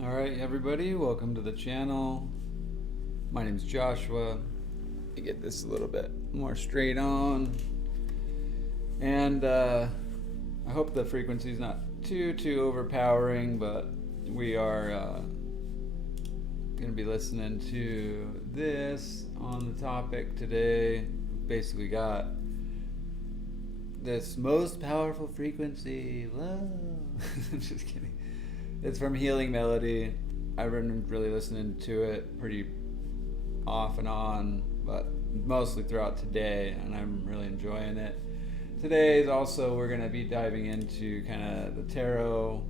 Alright everybody, welcome to the channel. My name's Joshua. Let me get this a little bit more straight on. And I hope the frequency is not too overpowering, but we are going to be listening to this on the topic today. Basically got this most powerful frequency. Whoa. I'm just kidding. It's from Healing Melody. I've been really listening to it pretty off and on, but mostly throughout today, and I'm really enjoying it. Today is also, we're going to be diving into kind of the tarot,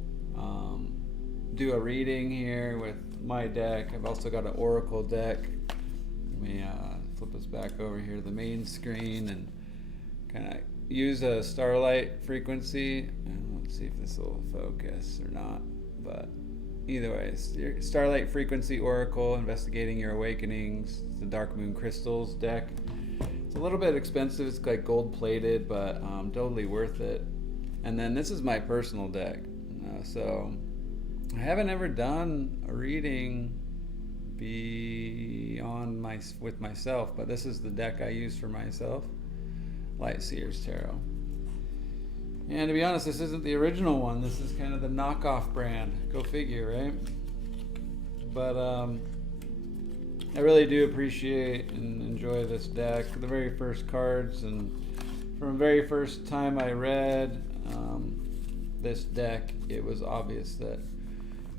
do a reading here with my deck. I've also got an oracle deck. Let me flip us back over here to the main screen and kind of use a starlight frequency. And let's see if this will focus or not. But either way, Starlight Frequency Oracle, Investigating Your Awakenings. It's the Dark Moon Crystals deck. It's a little bit expensive. It's like gold plated, but totally worth it. And then this is my personal deck. So I haven't ever done a reading with myself, but this is the deck I use for myself. Light Seers Tarot. And to be honest, this isn't the original one. This is kind of the knockoff brand. Go figure, right? But I really do appreciate and enjoy this deck. The very first cards, and from the very first time I read this deck, it was obvious that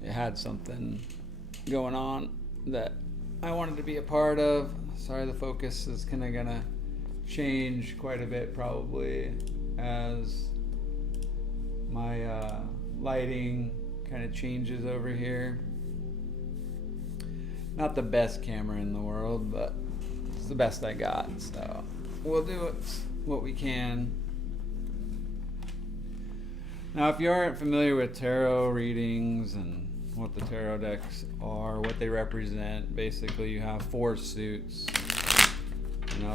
it had something going on that I wanted to be a part of. Sorry, the focus is kind of gonna change quite a bit probably as my lighting kind of changes over here. Not the best camera in the world, but it's the best I got, so we'll do what we can. Now, if you aren't familiar with tarot readings and what the tarot decks are, what they represent, basically you have four suits.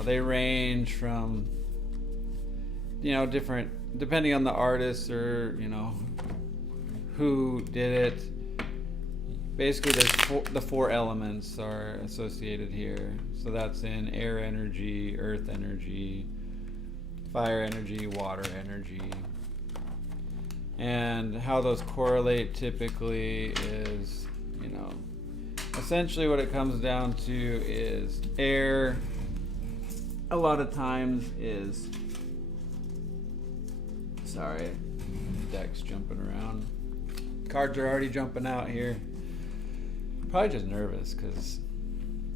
They range from different, depending on the artist or who did it. Basically the four elements are associated here. So that's in air energy, earth energy, fire energy, water energy. And how those correlate typically is, essentially what it comes down to is air a lot of times is, sorry, the deck's jumping around. Cards are already jumping out here. Probably just nervous because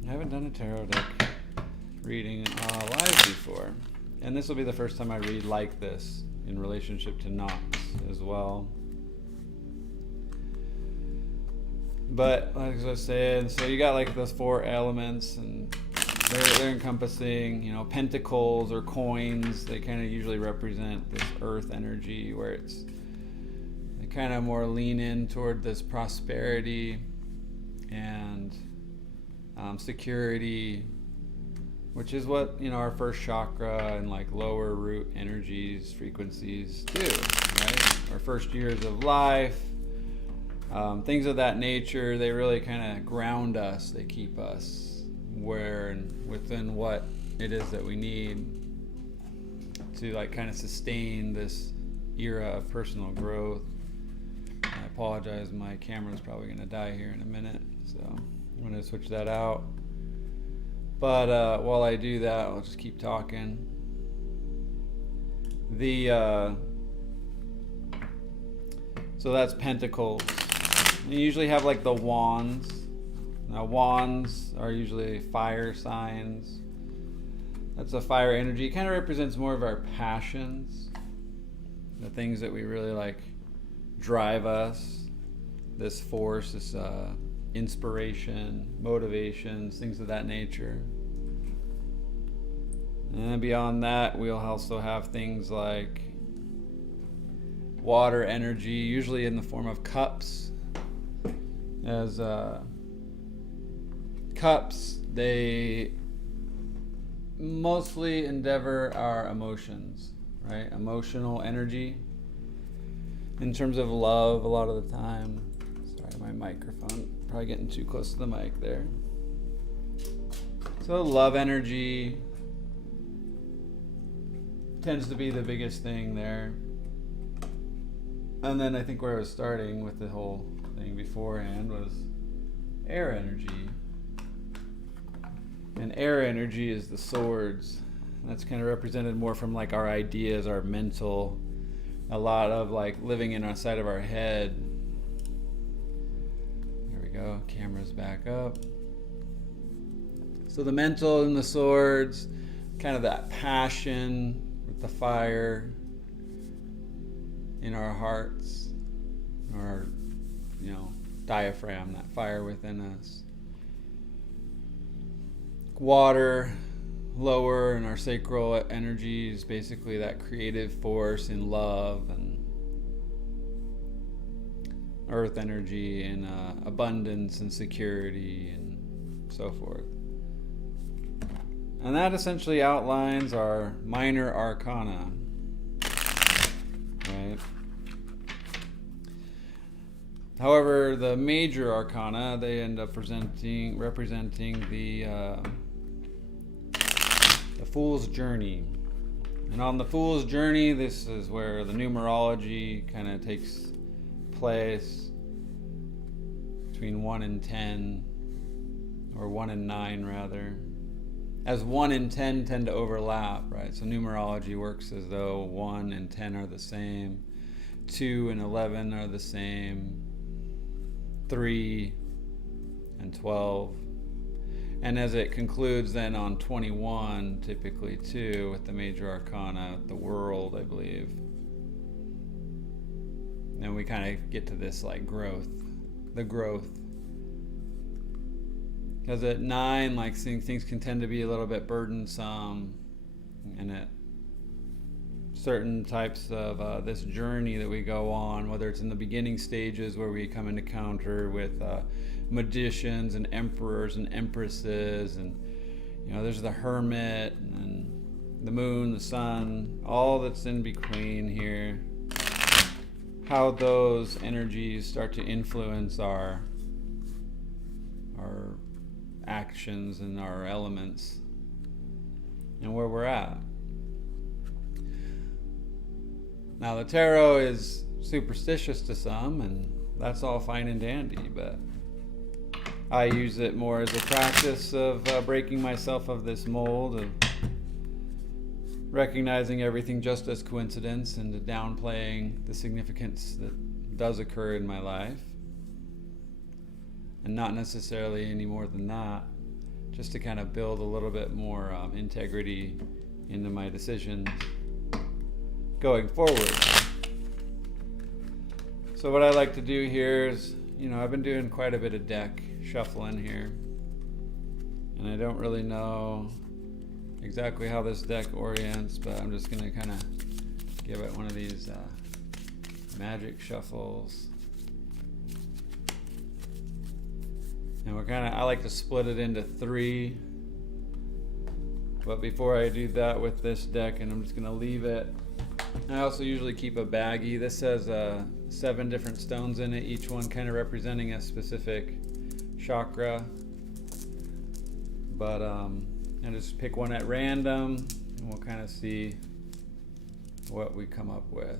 I haven't done a tarot deck reading live before. And this will be the first time I read like this in relationship to NAHX as well. But like I was saying, so you got like those four elements, and they're encompassing, pentacles or coins. They kind of usually represent this earth energy, where they kind of more lean in toward this prosperity and security, which is what our first chakra and like lower root energies, frequencies do, right? Our first years of life, things of that nature. They really kind of ground us. They keep us where and within what it is that we need to like kind of sustain this era of personal growth. I apologize, my camera's probably going to die here in a minute, so I'm going to switch that out. But while I do that, I'll just keep talking. So that's pentacles. You usually have like the wands. Now wands are usually fire signs. That's a fire energy. It kind of represents more of our passions, the things that we really like drive us, this force, this inspiration, motivations, things of that nature. And then beyond that, we'll also have things like water energy, usually in the form of cups. As cups, they mostly endeavor our emotions, right? Emotional energy. In terms of love, a lot of the time. Sorry, to my microphone. Probably getting too close to the mic there. So love energy tends to be the biggest thing there. And then I think where I was starting with the whole thing beforehand was air energy. And air energy is the swords. That's kind of represented more from like our ideas, our mental, a lot of like living inside of our head. There we go, camera's back up. So the mental and the swords, kind of that passion with the fire in our hearts, our, diaphragm, that fire within us. Water, lower in our sacral energy is basically that creative force in love, and earth energy in abundance and security and so forth. And that essentially outlines our minor arcana, right? However, the major arcana, they end up representing the Fool's Journey. And on the Fool's Journey, this is where the numerology kind of takes place between 1 and 10, or 1 and 9 rather. As 1 and 10 tend to overlap, right? So numerology works as though 1 and 10 are the same, 2 and 11 are the same, 3 and 12. And as it concludes then on 21, typically too, with the major arcana, the world, I believe. And we kind of get to this like growth, the growth. Because at 9, like things can tend to be a little bit burdensome, and at certain types of this journey that we go on, whether it's in the beginning stages where we come into encounter with magicians and emperors and empresses, and there's the hermit and the moon, the sun, all that's in between here, how those energies start to influence our actions and our elements and where we're at. Now the tarot is superstitious to some, and that's all fine and dandy, but I use it more as a practice of breaking myself of this mold, of recognizing everything just as coincidence and downplaying the significance that does occur in my life. And not necessarily any more than that, just to kind of build a little bit more integrity into my decisions going forward. So what I like to do here is, I've been doing quite a bit of deck shuffling here, and I don't really know exactly how this deck orients, but I'm just going to kind of give it one of these magic shuffles. And I like to split it into 3. But before I do that with this deck, and I'm just going to leave it, I also usually keep a baggie. This has 7 different stones in it, each one kind of representing a specific chakra. But I just pick one at random, and we'll kind of see what we come up with.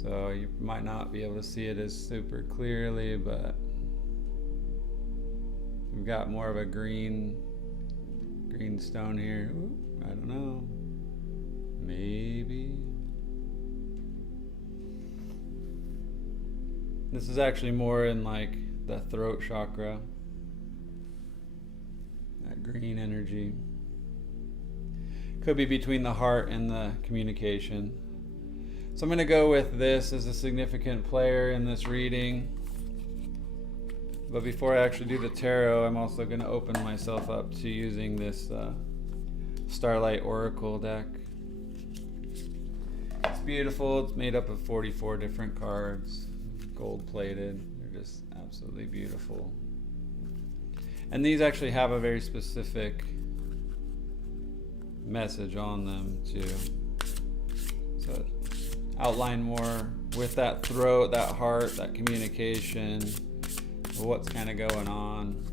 So you might not be able to see it as super clearly, but we've got more of a green stone here. Ooh, I don't know. Maybe. This is actually more in like the throat chakra. That green energy. Could be between the heart and the communication. So I'm going to go with this as a significant player in this reading. But before I actually do the tarot, I'm also going to open myself up to using this Starlight Oracle deck. It's beautiful. It's made up of 44 different cards, gold plated. They're just absolutely beautiful. And these actually have a very specific message on them too. So outline more with that throat, that heart, that communication, what's kind of going on.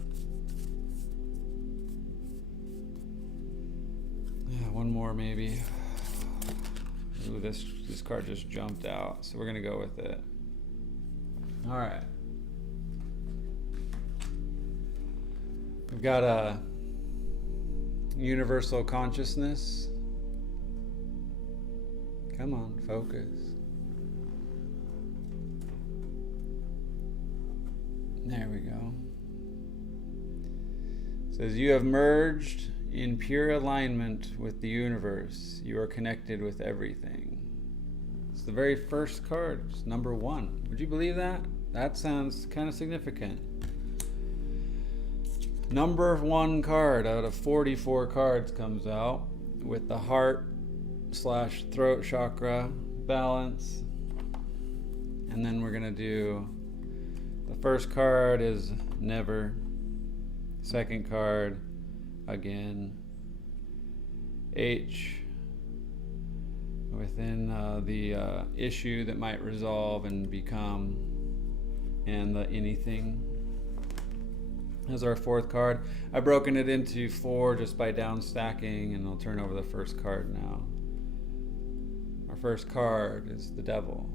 Yeah, one more maybe. Ooh, this card just jumped out, so we're gonna go with it. All right. We've got a universal consciousness. Come on, focus. There we go. It says, you have merged in pure alignment with the universe. You are connected with everything. It's the very first card. It's number 1. Would you believe that? That sounds kind of significant. Number 1 card out of 44 cards comes out with the heart/throat chakra balance. And then we're going to do, the first card is never. Second card, again. H, within the issue that might resolve and become, and the anything as our 4th card. I've broken it into 4 just by down stacking, and I'll turn over the first card now. Our first card is the Devil.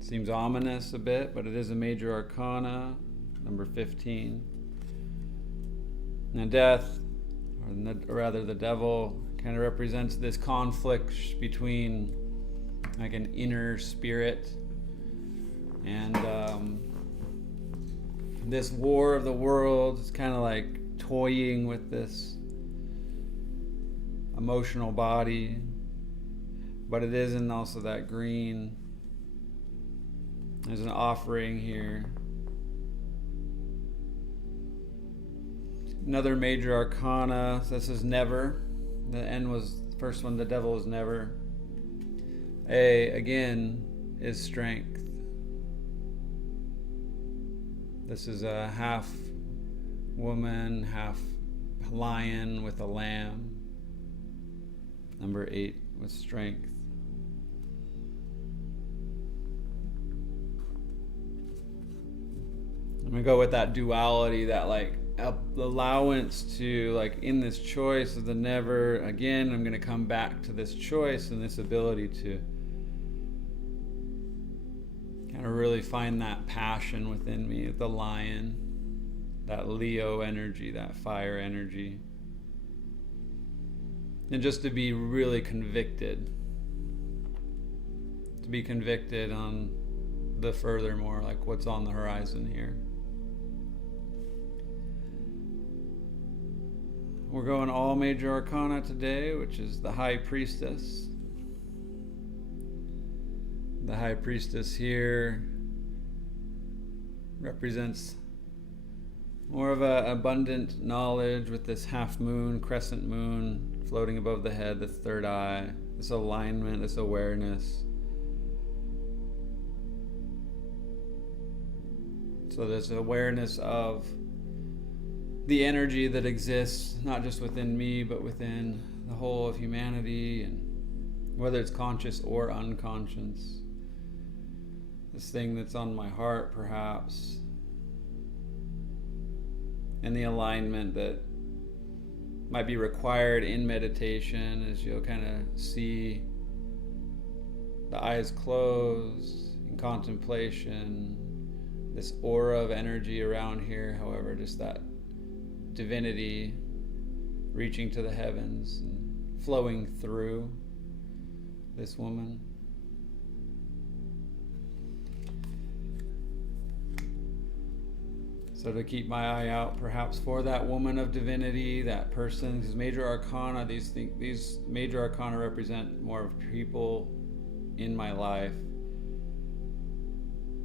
Seems ominous a bit, but it is a major arcana, number 15. And death, or rather the Devil, kind of represents this conflict between like an inner spirit and this war of the world. It's kind of like toying with this emotional body, but it isn't also that green. There's an offering here. Another major arcana. So this is never. The N was the first one. The Devil is never. A, again, is strength. This is a half woman, half lion with a lamb. Number 8 with strength. I'm gonna go with that duality, that like allowance to, like, in this choice of the never, again, I'm gonna come back to this choice and this ability to kind of really find that passion within me, the lion, that Leo energy, that fire energy. And just to be really convicted. To be convicted on the furthermore, like what's on the horizon here. We're going all major arcana today, which is the High Priestess. The High Priestess here represents more of an abundant knowledge with this half moon, crescent moon floating above the head, the third eye, this alignment, this awareness. So there's awareness of the energy that exists, not just within me, but within the whole of humanity, and whether it's conscious or unconscious. This thing that's on my heart, perhaps, and the alignment that might be required in meditation, as you'll kind of see the eyes closed in contemplation, this aura of energy around here, however, just that divinity reaching to the heavens and flowing through this woman. So to keep my eye out perhaps for that woman of divinity, that person, because major arcana, these major arcana represent more of people in my life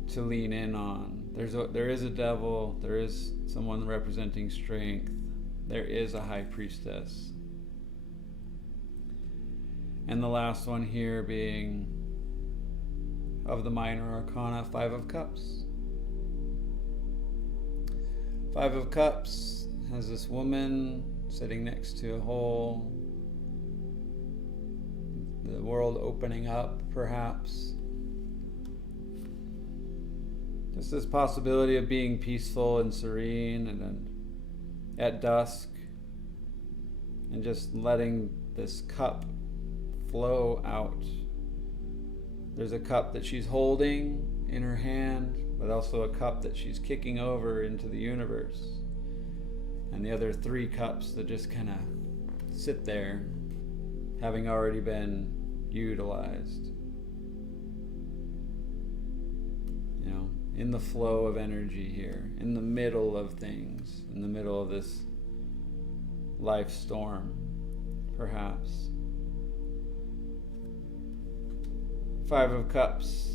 to lean in on. There is a devil, there is someone representing strength, there is a high priestess. And the last one here being of the minor arcana, 5 of Cups. 5 of Cups has this woman sitting next to a hole. the world opening up, perhaps. Just this possibility of being peaceful and serene, and then at dusk, and just letting this cup flow out. There's a cup that she's holding in her hand, but also a cup that she's kicking over into the universe. And the other 3 cups that just kind of sit there, having already been utilized. You know, in the flow of energy here, in the middle of things, in the middle of this life storm, perhaps. 5 of Cups.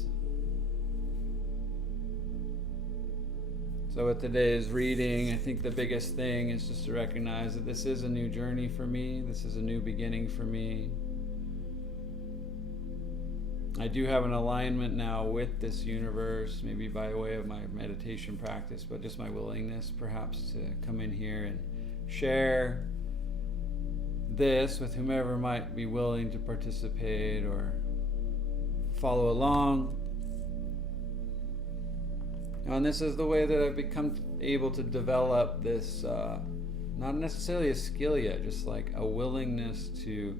So with today's reading, I think the biggest thing is just to recognize that this is a new journey for me. This is a new beginning for me. I do have an alignment now with this universe, maybe by way of my meditation practice, but just my willingness perhaps to come in here and share this with whomever might be willing to participate or follow along. And this is the way that I've become able to develop this, not necessarily a skill yet, just like a willingness to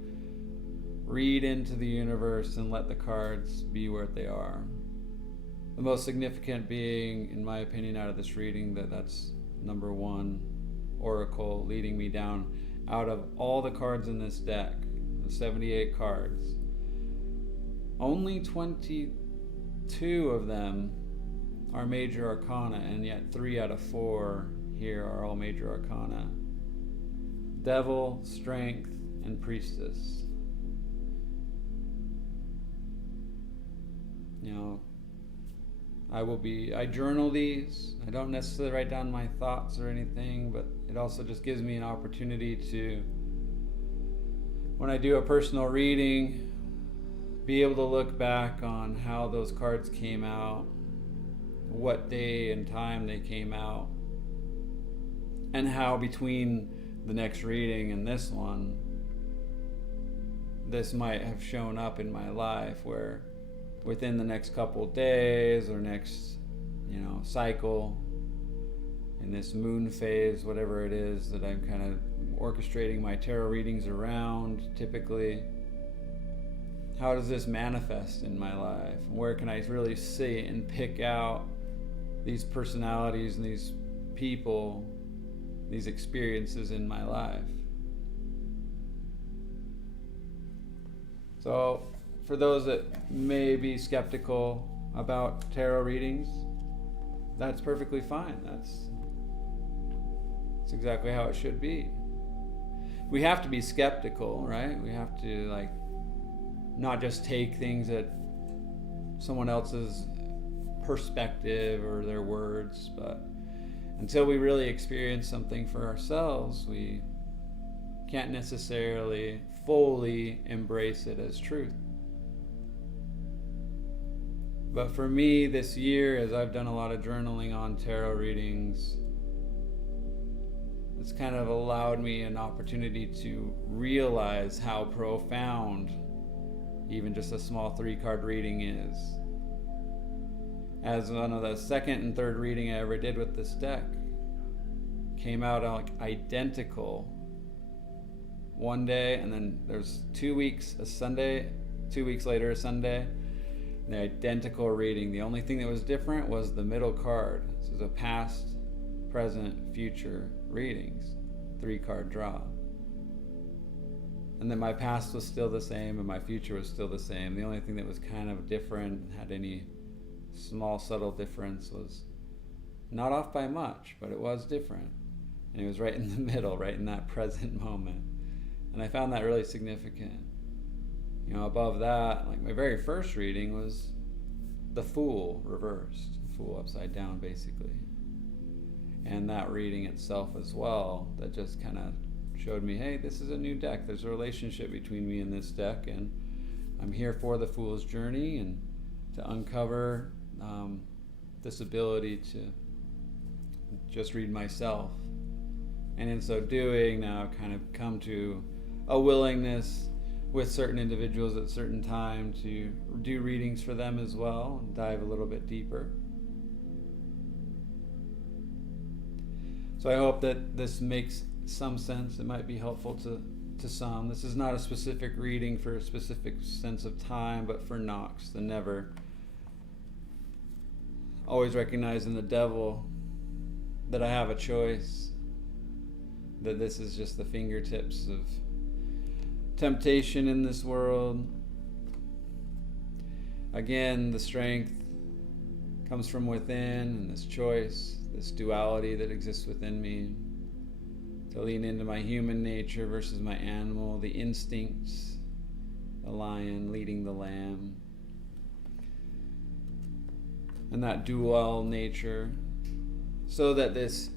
read into the universe and let the cards be where they are. The most significant being, in my opinion, out of this reading, that's number 1, Oracle, leading me down. Out of all the cards in this deck, the 78 cards, only 22 of them are major arcana, and yet 3 out of 4 here are all major arcana. Devil, Strength, and Priestess. You know, I journal these. I don't necessarily write down my thoughts or anything, but it also just gives me an opportunity to, when I do a personal reading, be able to look back on how those cards came out, what day and time they came out, and how between the next reading and this one, this might have shown up in my life, where within the next couple days or next, cycle, in this moon phase, whatever it is that I'm kind of orchestrating my tarot readings around, typically, how does this manifest in my life? Where can I really see and pick out these personalities and these people, these experiences in my life? So for those that may be skeptical about tarot readings, that's perfectly fine. That's exactly how it should be. We have to be skeptical, right? We have to not just take things at someone else's perspective or their words, but until we really experience something for ourselves, we can't necessarily fully embrace it as truth. But for me this year, as I've done a lot of journaling on tarot readings, it's kind of allowed me an opportunity to realize how profound even just a small 3-card reading is. As one of the second and third reading I ever did with this deck came out identical one day, and then there's 2 weeks, a Sunday, 2 weeks later a Sunday, the identical reading. The only thing that was different was the middle card. This is a past, present, future readings, 3-card draw. And then my past was still the same and my future was still the same. The only thing that was kind of different, had any small subtle difference, was not off by much, but it was different. And it was right in the middle, right in that present moment. And I found that really significant. Above that, my very first reading was the Fool reversed, Fool upside down, basically. And that reading itself as well, that just kind of showed me, hey, this is a new deck. There's a relationship between me and this deck, and I'm here for the Fool's journey and to uncover this ability to just read myself. And in so doing, now I've kind of come to a willingness with certain individuals at certain time to do readings for them as well and dive a little bit deeper. So I hope that this makes some sense. It might be helpful to some. This is not a specific reading for a specific sense of time, but for NAHX, the never. Always recognizing the devil, that I have a choice, that this is just the fingertips of temptation in this world. Again, the strength comes from within, and this choice, this duality that exists within me, to lean into my human nature versus my animal, the instincts, the lion leading the lamb, and that dual nature, so that this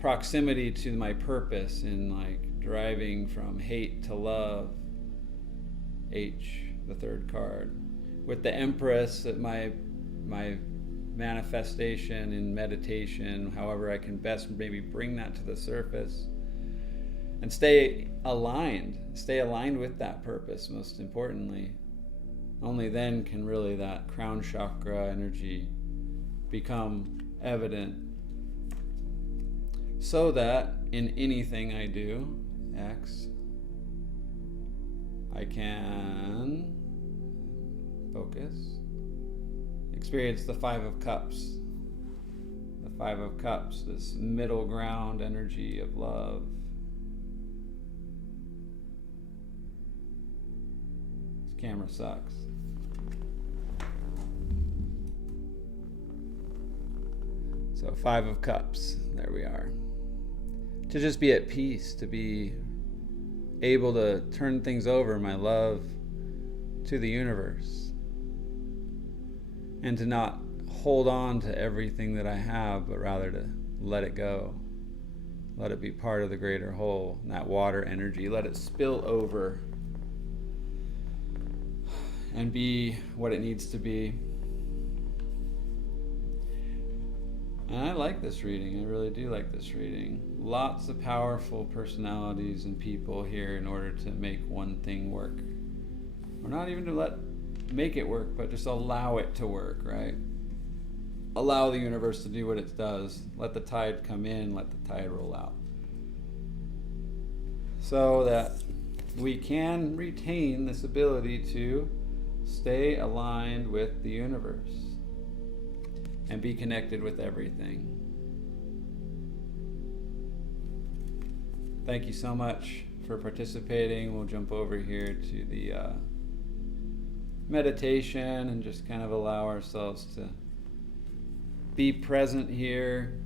proximity to my purpose in like driving from hate to love, H, the third card, with the Empress at my manifestation in meditation, however I can best maybe bring that to the surface and stay aligned with that purpose. Most importantly, only then can really that crown chakra energy become evident, so that in anything I do, X, I can focus, experience the Five of Cups. The Five of Cups, this middle ground energy of love. This camera sucks. So Five of Cups, there we are. To just be at peace, to be able to turn things over, my love, to the universe. And to not hold on to everything that I have, but rather to let it go. Let it be part of the greater whole, and that water energy. Let it spill over and be what it needs to be. And I like this reading. I really do like this reading. Lots of powerful personalities and people here in order to make one thing work. Or not even to make it work, but just allow it to work, right? Allow the universe to do what it does. Let the tide come in, let the tide roll out. So that we can retain this ability to stay aligned with the universe and be connected with everything. Thank you so much for participating. We'll jump over here to the meditation and just kind of allow ourselves to be present here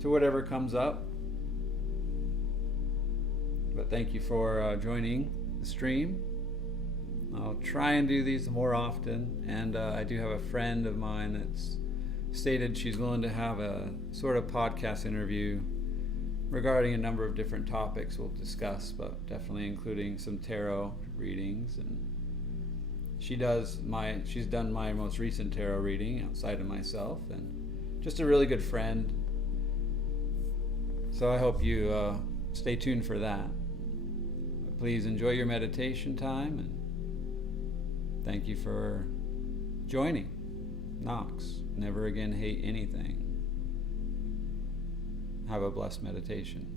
to whatever comes up. But thank you for joining the stream. I'll try and do these more often, and I do have a friend of mine that's stated she's willing to have a sort of podcast interview regarding a number of different topics we'll discuss, but definitely including some tarot readings. And she's done my most recent tarot reading outside of myself, and just a really good friend. So I hope you stay tuned for that. But please enjoy your meditation time, and thank you for joining NAHX. Never again hate anything. Have a blessed meditation.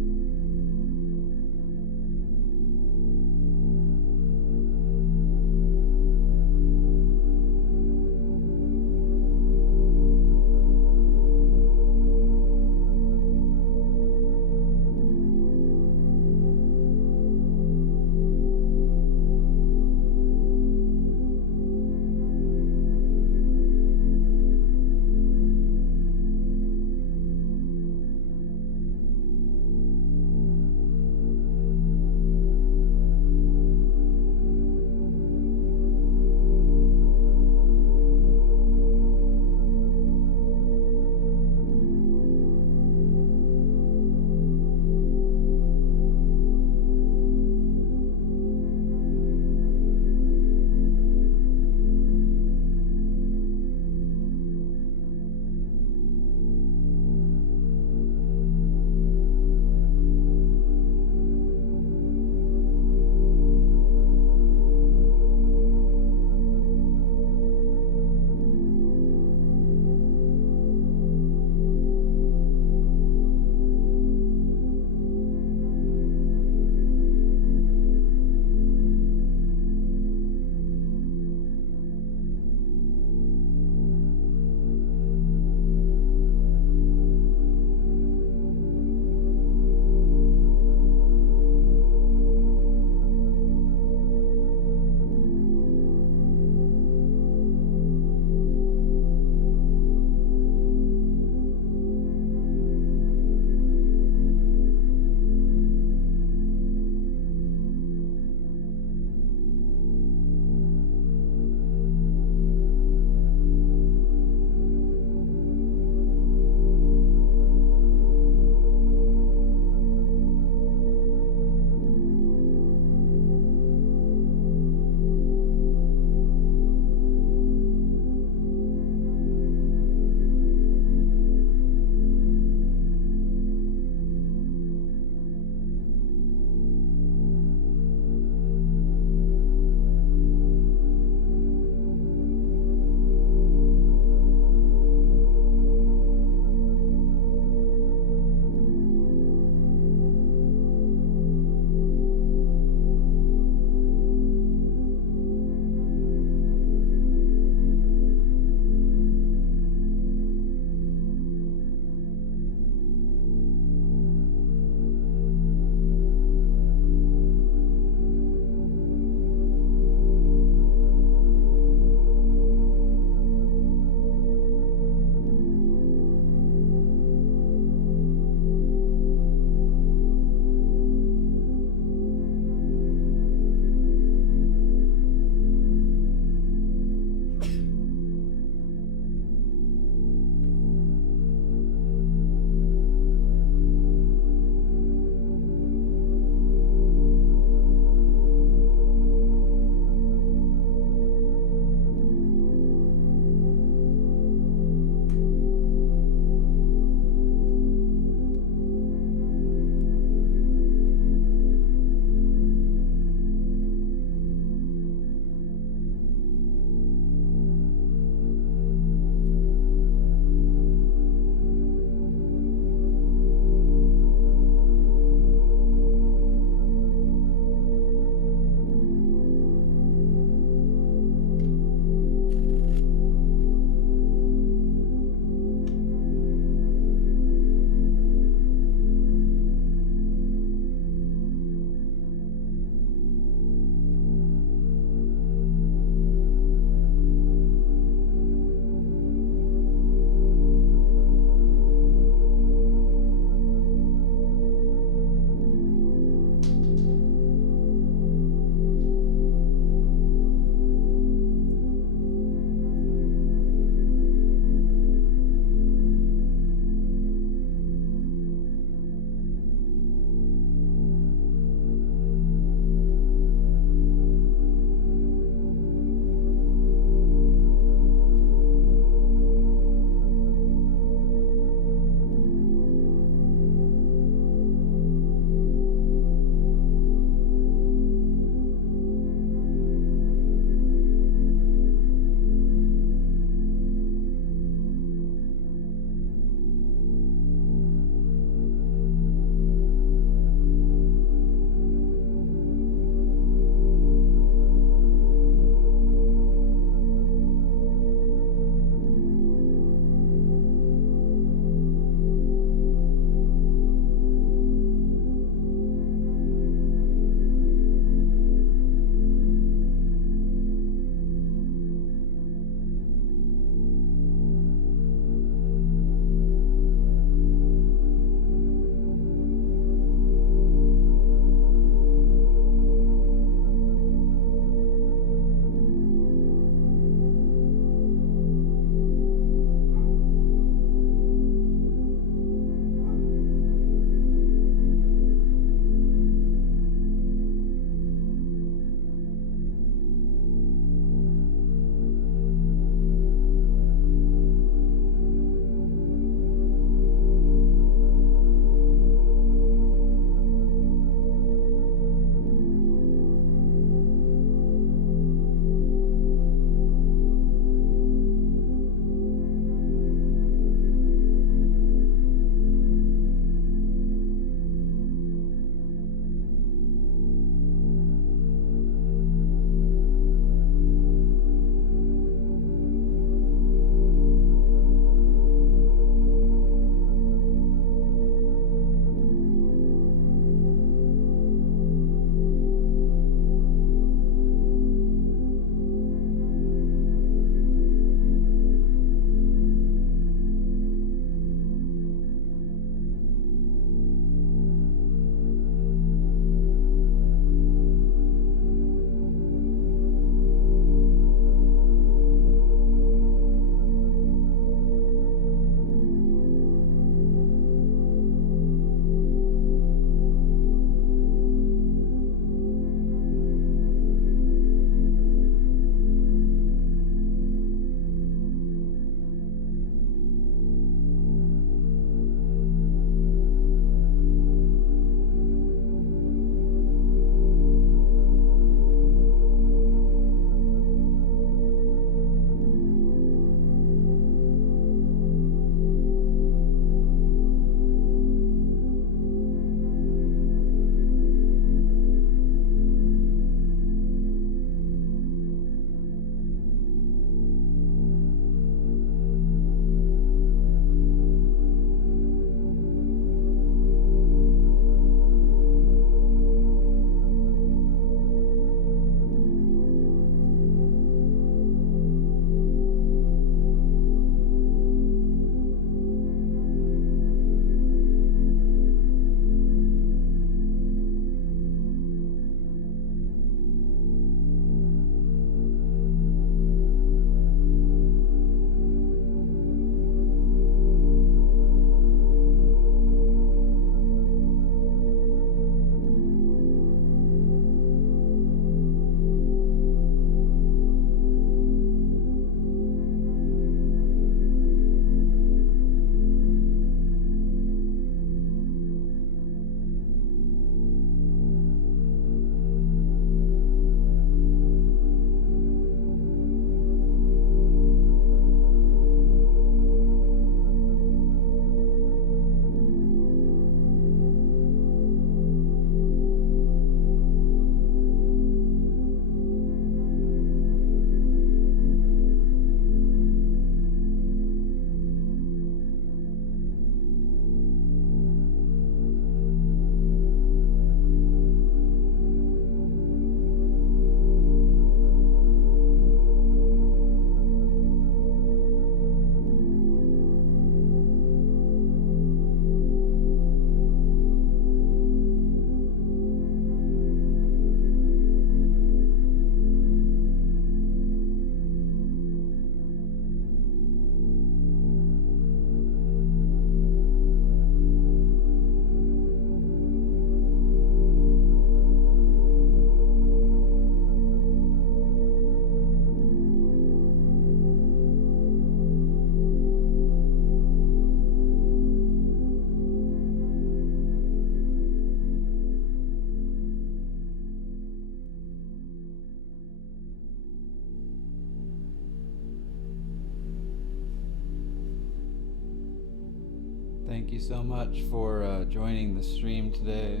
Thank you so much for joining the stream today.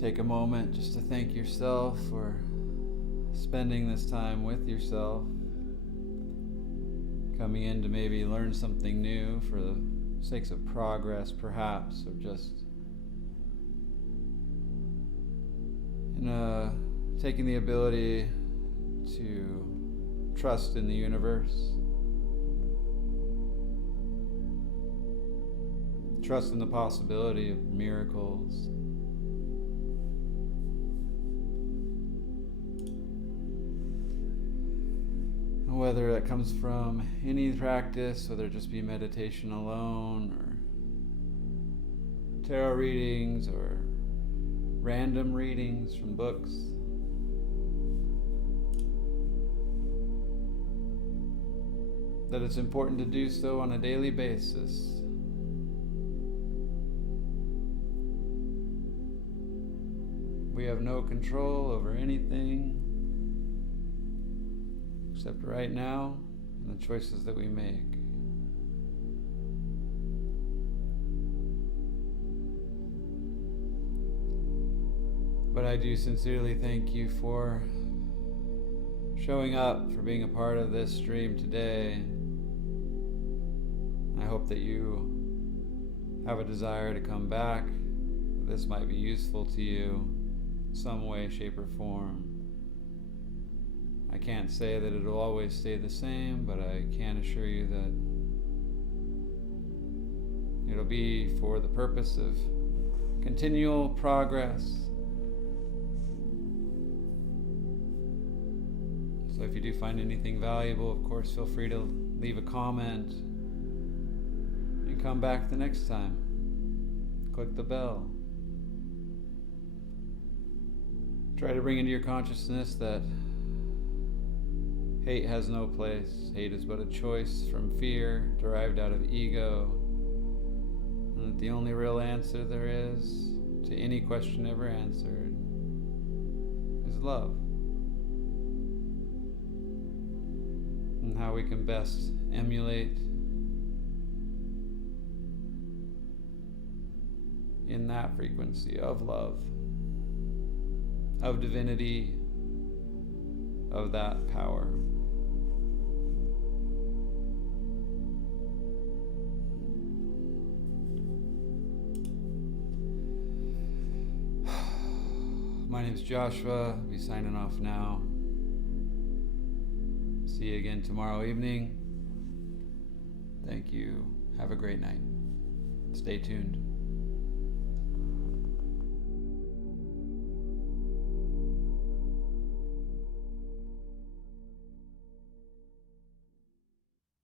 Take a moment just to thank yourself for spending this time with yourself, coming in to maybe learn something new for the sakes of progress perhaps, or just taking the ability to trust in the universe, trust in the possibility of miracles. Whether that comes from any practice, whether it just be meditation alone, or tarot readings, or random readings from books. That it's important to do so on a daily basis. We have no control over anything except right now and the choices that we make. But I do sincerely thank you for showing up, for being a part of this stream today. I hope that you have a desire to come back. This might be useful to you in some way, shape, or form. I can't say that it'll always stay the same, but I can assure you that it'll be for the purpose of continual progress. So if you do find anything valuable, of course, feel free to leave a comment and come back the next time. Click the bell. Try to bring into your consciousness that hate has no place. Hate is but a choice from fear, derived out of ego. And that the only real answer there is to any question ever answered is love. And how we can best emulate in that frequency of love, of divinity, of that power. My name's Joshua. I'll be signing off now. See you again tomorrow evening. Thank you. Have a great night. Stay tuned.